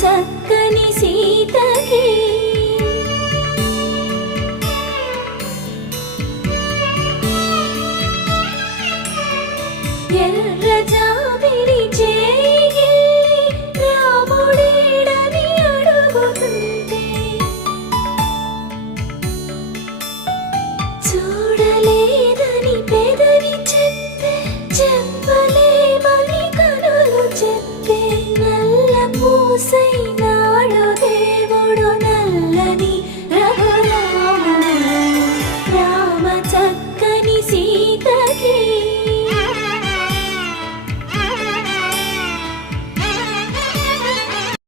చక్కని సీతకి ఎర్ర జాబిలి చేయి రాముడేడని అడుగుతుంటే చూడలేదని పెదవి చెప్పే చెప్పలేమని కనులు చెప్పే నల్ల పూసైన